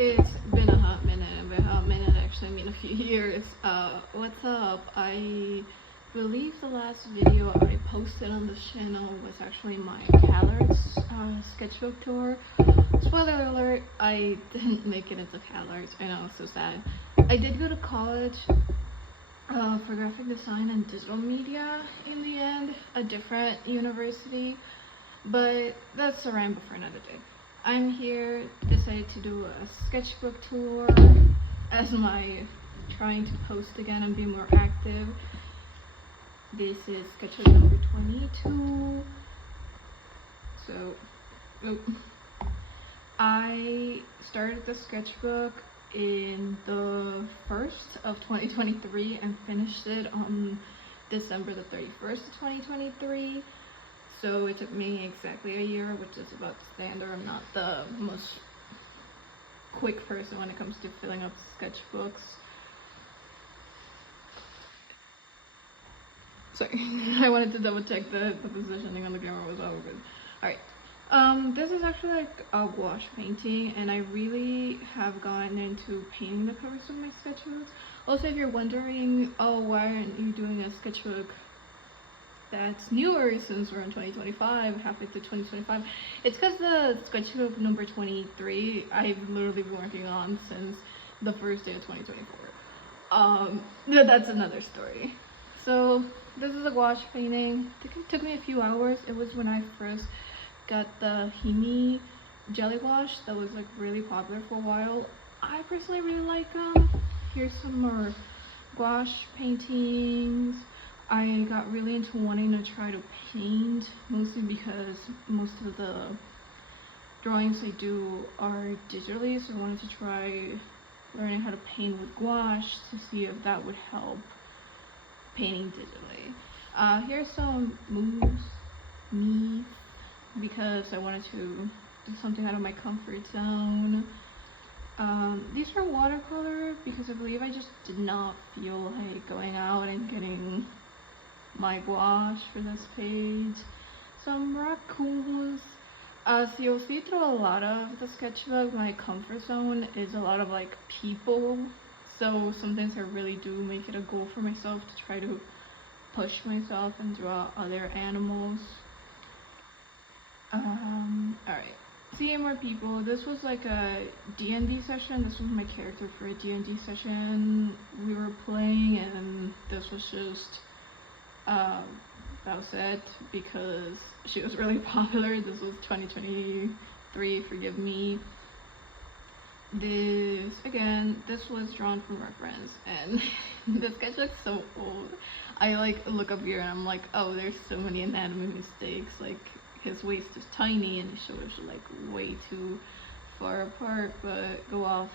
It's been a hot minute, actually, I mean a few years. What's up? I believe the last video I posted on the channel was actually my CalArts sketchbook tour. Spoiler alert, I didn't make it into CalArts. I know, so sad. I did go to college for graphic design and digital media in the end, a different university, but that's a ramble for another day. I'm here, decided to do a sketchbook tour as my trying to post again and be more active. This is sketchbook number 22. So, I started the sketchbook in the 1st of 2023 and finished it on December the 31st of 2023. So it took me exactly a year, which is about standard. I'm not the most quick person when it comes to filling up sketchbooks. Sorry, I wanted to double check the positioning on the camera was all good. Alright, this is actually like a gouache painting, and I really have gotten into painting the covers of my sketchbooks. Also, if you're wondering, oh, why aren't you doing a sketchbook that's newer since we're in 2025, halfway through 2025, it's because the sketchbook number 23 I've literally been working on since the first day of 2024. That's another story. So this is a gouache painting. It took me a few hours. It was when I first got the Himi jelly gouache that was like really popular for a while. I personally really like them. Here's some more gouache paintings. I got really into wanting to try to paint, mostly because most of the drawings I do are digitally, so I wanted to try learning how to paint with gouache to see if that would help painting digitally. Here's some moves, because I wanted to do something out of my comfort zone. These are watercolor because I believe I just did not feel like going out and getting my gouache for this page. Some raccoons. So you'll see through a lot of the sketchbook, my comfort zone is a lot of like people. So sometimes I really do make it a goal for myself to try to push myself and draw other animals. Alright. Seeing more people. This was like a D&D session. This was my character for a D&D session we were playing, and this was just that was it because she was really popular. This was 2023, forgive me. This was drawn from reference, and the sketch looks so old. I like look up here and I'm like, oh, there's so many anatomy mistakes. Like his waist is tiny and his shoulders are like way too far apart, but go off.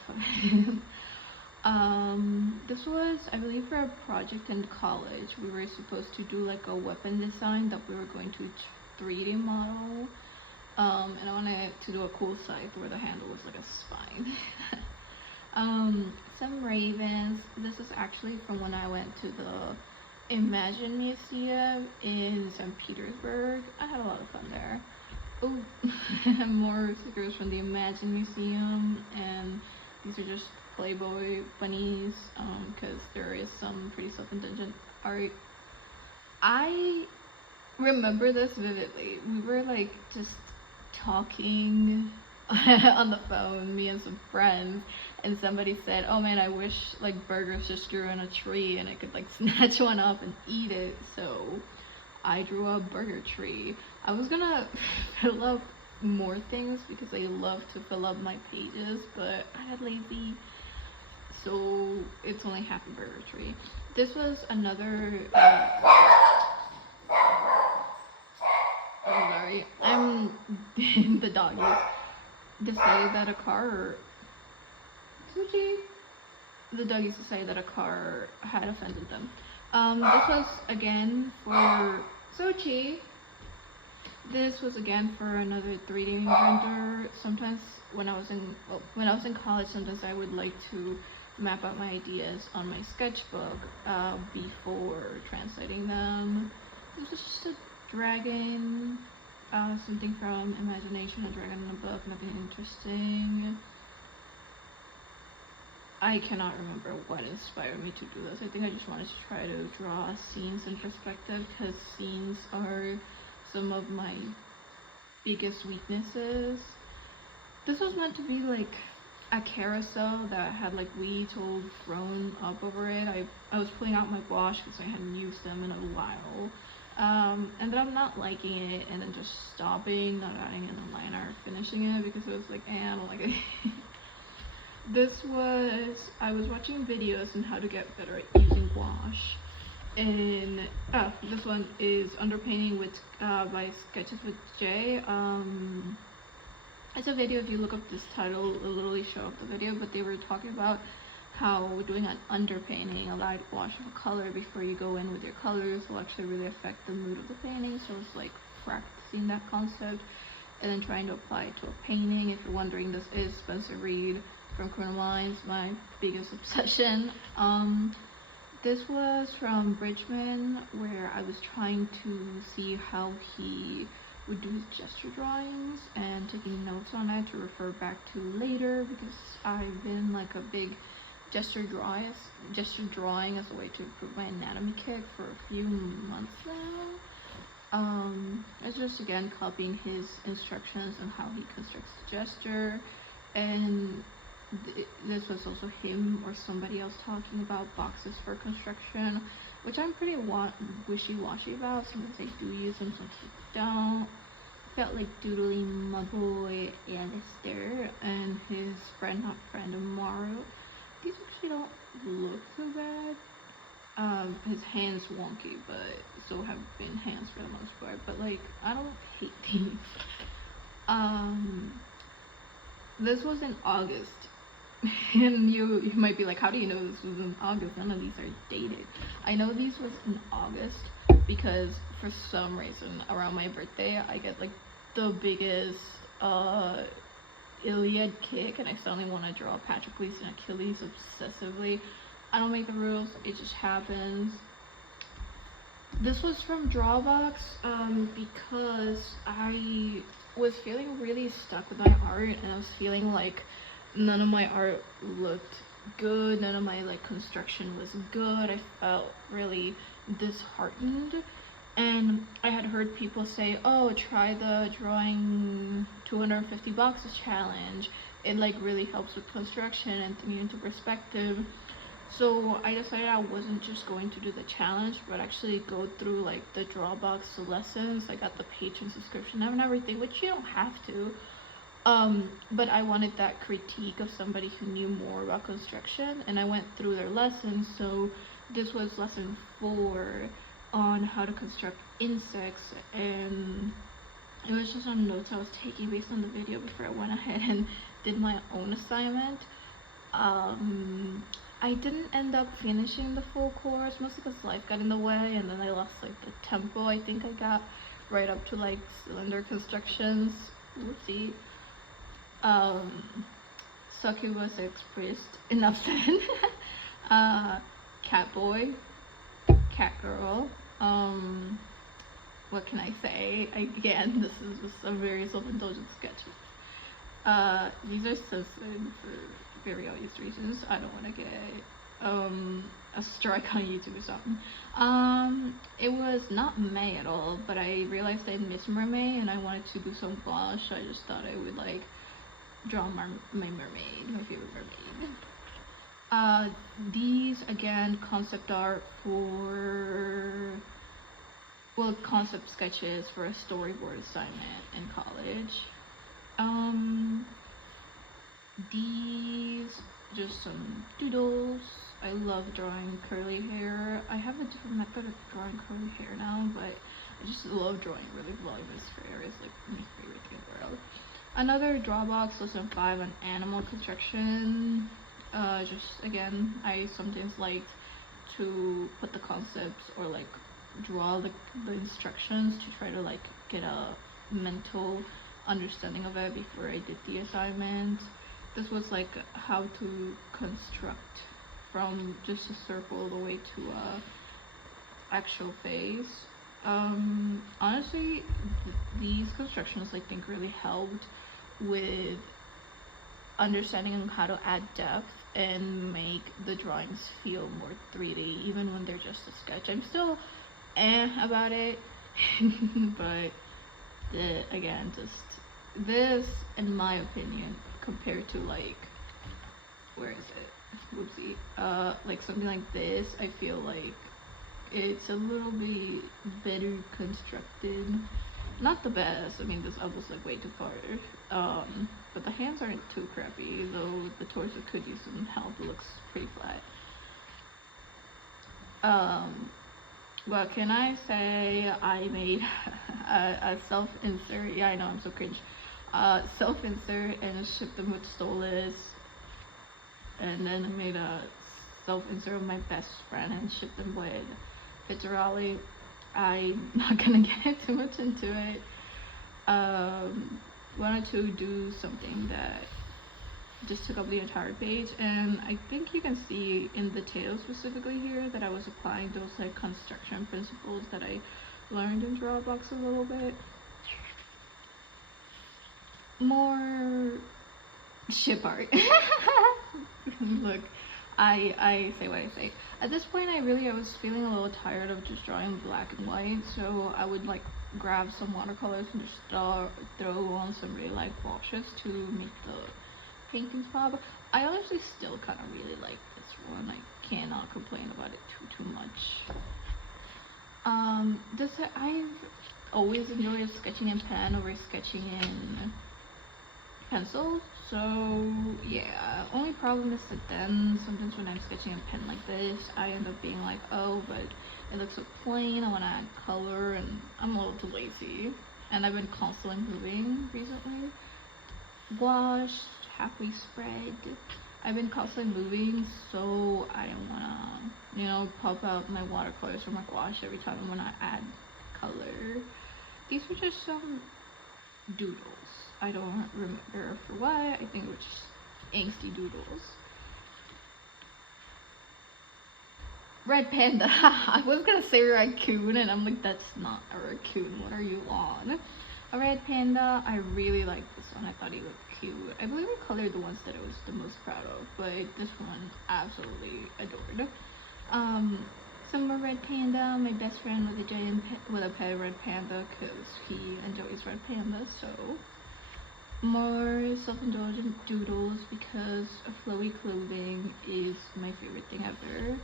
This was, I believe, for a project in college. We were supposed to do like a weapon design that we were going to 3D model. And I wanted to do a cool scythe where the handle was like a spine. Some ravens. This is actually from when I went to the Imagine Museum in St. Petersburg. I had a lot of fun there. Oh, more stickers from the Imagine Museum, and these are just Playboy bunnies, because there is some pretty self-indulgent art. I remember this vividly. We were like just talking on the phone, me and some friends, and somebody said, oh man, I wish like burgers just grew in a tree and I could like snatch one up and eat it. So I drew a burger tree. I was gonna fill up more things because I love to fill up my pages, but I got lazy, so it's only half a burger tree. This was another oh sorry, I'm the doggies decided that a car Sushi. The doggies decided that a car had offended them. This was again for Sochi. This was again for another 3D render. Sometimes when I was in college, sometimes I would like to map out my ideas on my sketchbook before translating them. This was just a dragon, something from imagination, a dragon in a book, nothing interesting. I cannot remember what inspired me to do this. I think I just wanted to try to draw scenes in perspective, because scenes are some of my biggest weaknesses. This was meant to be like a carousel that had like weeds all thrown up over it. I was pulling out my gouache because I hadn't used them in a while. And then I'm not liking it, and then just stopping, not adding in a liner, finishing it because it was like, I don't like it. I was watching videos on how to get better at using gouache, and this one is Underpainting with by Sketches with J. It's a video. If you look up this title, it'll literally show up the video, but they were talking about how doing an underpainting, a light wash of a color before you go in with your colors, will actually really affect the mood of the painting. So it's like practicing that concept and then trying to apply it to a painting. If you're wondering, this is Ava Reid from Criminal Minds, my biggest obsession. This was from Bridgman, where I was trying to see how he would do his gesture drawings and taking notes on it to refer back to later, because I've been like a big gesture drawing as a way to improve my anatomy kick for a few months now. It's just again copying his instructions on how he constructs the gesture, and this was also him or somebody else talking about boxes for construction, which I'm pretty wishy-washy about. Sometimes I do use them, sometimes I don't. Felt like doodling my boy Alistair and his friend, Amaru. These actually don't look so bad. His hands wonky, but so have been hands for the most part. But like, I don't hate these. This was in August. And you might be like, how do you know this was in August? None of these are dated. I know these was in August because for some reason around my birthday I get like the biggest Iliad kick, and I suddenly want to draw Patroclus and Achilles obsessively. I don't make the rules, it just happens. This was from Drawbox because I was feeling really stuck with my art, and I was feeling like none of my art looked good, none of my like construction was good. I felt really disheartened, and I had heard people say, oh, try the drawing 250 boxes challenge, it like really helps with construction and thinking into perspective. So I decided I wasn't just going to do the challenge, but actually go through like the Drawbox lessons. I got the patron subscription and everything, which you don't have to. But I wanted that critique of somebody who knew more about construction, and I went through their lessons. So this was lesson 4 on how to construct insects, and it was just some notes I was taking based on the video before I went ahead and did my own assignment. I didn't end up finishing the full course, mostly because life got in the way, and then I lost like the tempo. I think I got right up to like cylinder constructions. Whoopsie. Succubus expressed, enough said. Catboy, Catgirl. What can I say? Again, this is just a very self-indulgent sketch. These are censored for very obvious reasons. I don't want to get a strike on YouTube or something. It was not May at all, but I realized I missed Mermaid and I wanted to do some gouache. I just thought I would like draw my mermaid, my favorite mermaid. These again, concept art for, well, concept sketches for a storyboard assignment in college. These just some doodles. I love drawing curly hair. I have a different method of drawing curly hair now, but I just love drawing really voluminous hair. It's like my favorite thing in the world. Another Drawbox lesson 5 on animal construction. Just again, I sometimes like to put the concepts or like draw the instructions to try to like get a mental understanding of it before I did the assignment. This was like how to construct from just a circle all the way to a actual face. Honestly, these constructions I think really helped with understanding how to add depth and make the drawings feel more 3D, even when they're just a sketch. I'm still about it, but again, just this, in my opinion, compared to like, where is it? Whoopsie. Like something like this, I feel like it's a little bit better constructed. Not the best. I mean, this elbow's like way too far. But the hands aren't too crappy, though the torso could use some help. It looks pretty flat. What can I say? I made a self-insert. Yeah, I know, I'm so cringe. Self-insert and shipped them with Stolas. And then I made a self-insert of my best friend and shipped them with Fitzgerald. I'm not gonna get too much into it. Wanted to do something that just took up the entire page, and I think you can see in the tail specifically here that I was applying those like construction principles that I learned in Drawbox a little bit. More ship art. Look, I say what I say. At this point, I was feeling a little tired of just drawing black and white, so I would like grab some watercolors and just throw on some really light washes to make the paintings pop. I honestly still kind of really like this one. I cannot complain about it too much. I've always enjoyed sketching in pen over sketching in pencil, so yeah. Only problem is that then sometimes when I'm sketching in pen like this, I end up being like, oh, but it looks so plain, I want to add color, and I'm a little too lazy. And I've been constantly moving recently. Wash, halfway spread. I've been constantly moving, so I don't wanna, you know, pop out my watercolors from my gouache every time I wanna add color. These were just some doodles. I don't remember for what. I think it was just angsty doodles. Red panda. I was gonna say raccoon, and I'm like, that's not a raccoon. What are you on? A red panda. I really like this one. I thought he looked cute. I believe I colored the ones that I was the most proud of, but this one absolutely adored. Some more red panda. My best friend with a pet red panda, because he enjoys red pandas. So more self-indulgent doodles, because flowy clothing is my favorite thing ever.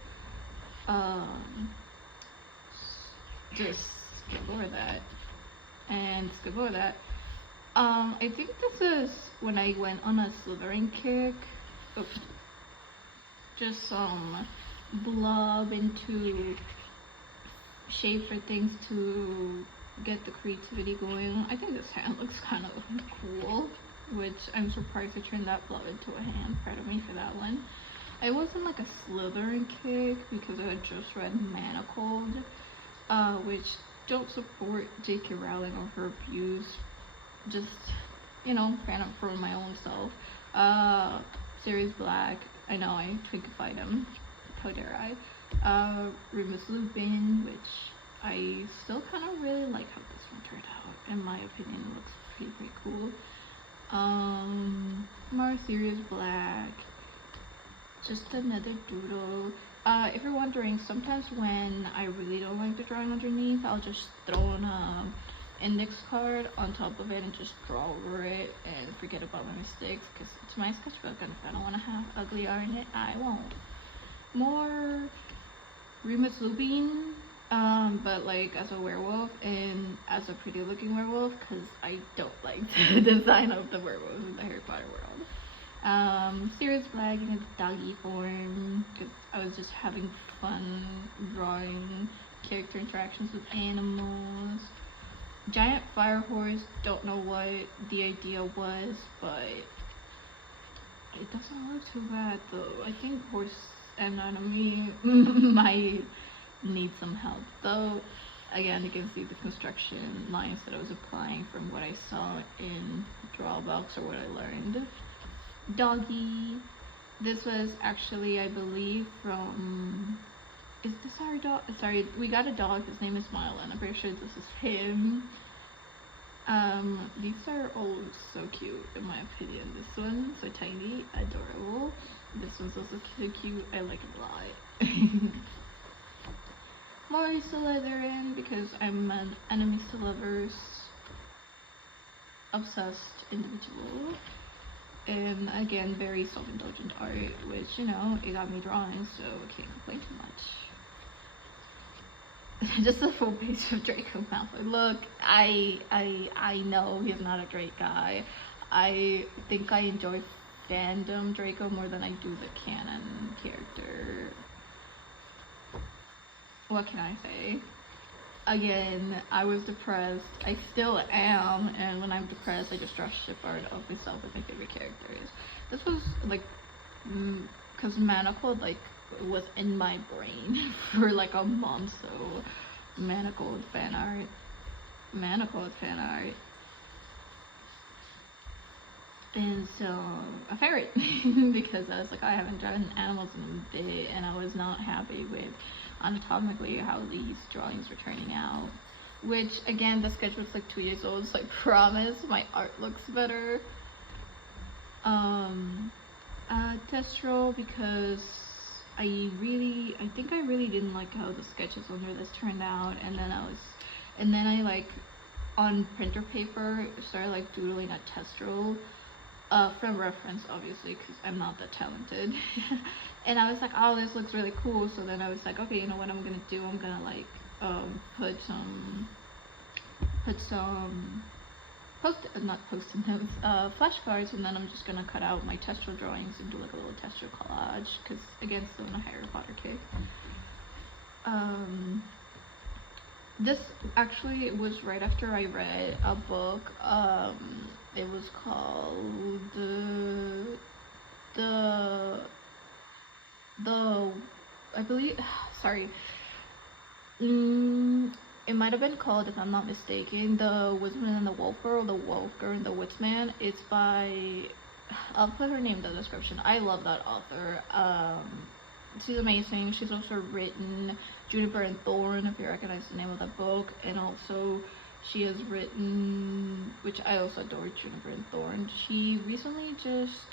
Just skip over that and skip over that. I think this is when I went on a slithering kick. Oh, just some blob into shapes or things to get the creativity going. I think this hand looks kind of cool, which I'm surprised I turned that blob into a hand. Proud of me for that one. I wasn't like a slithering kick because I had just read Manacled, which don't support J.K. Rowling or her views. Just, you know, fan up for my own self. Sirius Black. I know I twinkified him. How dare I? Remus Lupin, which I still kind of really like how this one turned out. In my opinion, it looks pretty cool. More Sirius Black. Just another doodle. If you're wondering, sometimes when I really don't like the drawing underneath, I'll just throw in an index card on top of it and just draw over it and forget about my mistakes, because it's my sketchbook, and if I don't want to have ugly art in it, I won't. More Remus Lupin, but like as a werewolf and as a pretty looking werewolf, because I don't like the design of the werewolves in the Harry Potter world. Sirius Black in its doggy form, because I was just having fun drawing character interactions with animals. Giant fire horse, don't know what the idea was, but it doesn't look too bad though. I think horse anatomy might need some help though. Again, you can see the construction lines that I was applying from what I saw in Drawbox or what I learned. Doggy. This was actually, I believe, from... Is this our dog? Sorry, we got a dog. His name is Milo, and I'm pretty sure this is him. These are all so cute in my opinion. This one's so tiny, adorable. This one's also so cute. I like it a lot. More Slytherin because I'm an enemies to lovers obsessed individual. And again, very self-indulgent art, which, you know, it got me drawing, so I can't complain too much. Just a full page of Draco Malfoy. Look, I know he's not a Drake guy. I think I enjoy fandom Draco more than I do the canon character. What can I say? Again, I was depressed. I still am, and when I'm depressed, I just draw ship art of myself with my favorite characters. This was like, cause Manacled like was in my brain for like a month, so Manacled fan art, Manacled fan art, and so a ferret because I was like, I haven't drawn animals in a bit, and I was not happy with anatomically how these drawings were turning out, which again, the sketchbook's like 2 years old, so I promise my art looks better. Test roll because I think I really didn't like how the sketches under this turned out, and then I like on printer paper started like doodling a test roll from reference, obviously, because I'm not that talented. And I was like, oh, this looks really cool. So then I was like, okay, you know what I'm gonna do? I'm gonna like put some not post-it notes, flashcards, and then I'm just gonna cut out my textual drawings and do like a little textual collage, because again, still in a Harry Potter kick. This actually was right after I read a book. It was called I believe, sorry, it might have been called, if I'm not mistaken, The Woodsman and the Wolf Girl, The Wolf Girl and the Woodsman. It's by, I'll put her name in the description. I love that author. She's amazing. She's also written Juniper and Thorn, if you recognize the name of that book, and also she has written, which I also adore, Juniper and Thorn. She recently just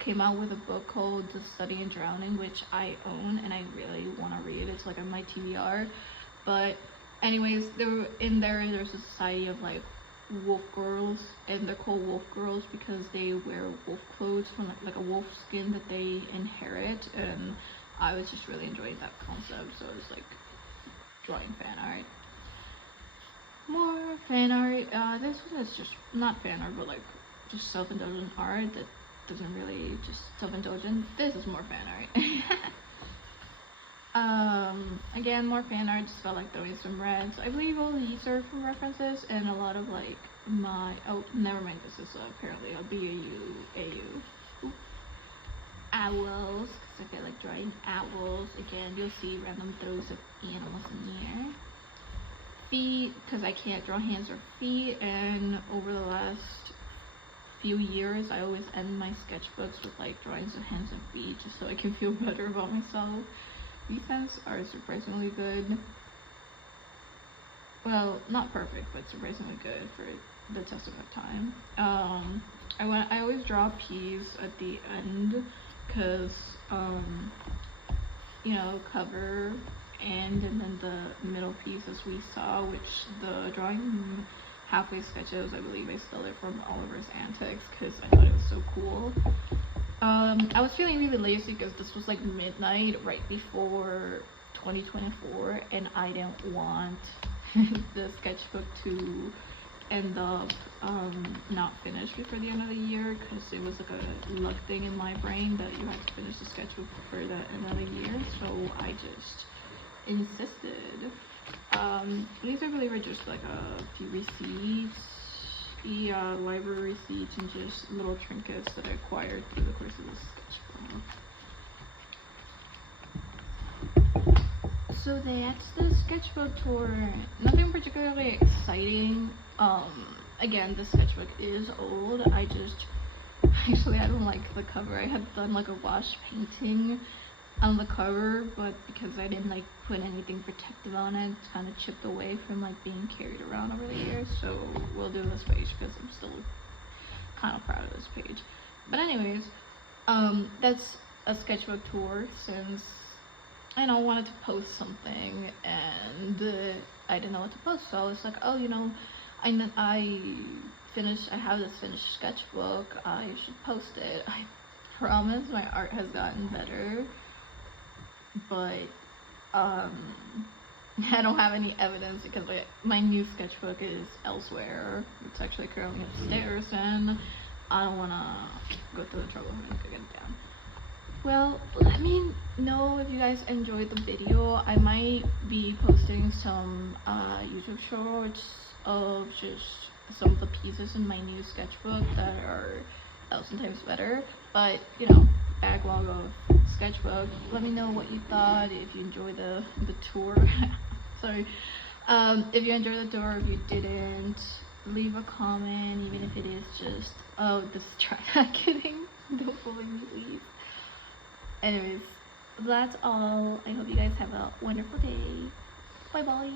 came out with a book called The Study in Drowning, which I own and I really want to read. It's like on my TBR. But anyways, there's a society of like wolf girls, and they're called wolf girls because they wear wolf clothes from like a wolf skin that they inherit, and I was just really enjoying that concept, so I was like drawing fan art. More fan art. This one is just not fan art, but like just self-indulgent art that doesn't really just self-indulgent. This is more fan art. Again, more fan art. Just felt like throwing some reds. I believe all these are from references, and a lot of like my, oh never mind, this is apparently a AU. Owls, because I feel like drawing owls. Again, you'll see random throws of animals in here. Feet, because I can't draw hands or feet, and over the last few years I always end my sketchbooks with like drawings of hands and feet, just so I can feel better about myself. These hands are surprisingly good. Well, not perfect, but surprisingly good for the test of time. I always draw P's at the end, because you know, cover and then the middle piece, as we saw, which the drawing halfway sketches, I believe I stole it from Oliver's Antics because I thought it was so cool. I was feeling really lazy because this was like midnight right before 2024, and I didn't want the sketchbook to end up not finished before the end of the year, because it was like a luck thing in my brain that you had to finish the sketchbook for the end of the year, so I just insisted. These I believe are just like a few receipts, library receipts, and just little trinkets that I acquired through the course of this sketchbook. So that's the sketchbook tour. Nothing particularly exciting. Again, the sketchbook is old. Actually I don't like the cover. I had done like a wash painting on the cover, but because I didn't like put anything protective on it, it's kind of chipped away from like being carried around over the years. So we'll do this page because I'm still kind of proud of this page. But anyways, that's a sketchbook tour, since I wanted to post something and I didn't know what to post, so I was like, oh, I have this finished sketchbook, I should post it. I promise my art has gotten better, but I don't have any evidence because my new sketchbook is elsewhere. It's actually currently upstairs, and I don't want to go through the trouble of getting it down. Well, let me know if you guys enjoyed the video. I might be posting some YouTube shorts of just some of the pieces in my new sketchbook that are 1,000 times better. But, backlog of sketchbook. Let me know what you thought, if you enjoyed the tour. Sorry. If you enjoyed the tour, if you didn't, leave a comment, even if it is just, oh, this is try kidding. Don't bully me, please. Anyways, that's all. I hope you guys have a wonderful day. Bye bye.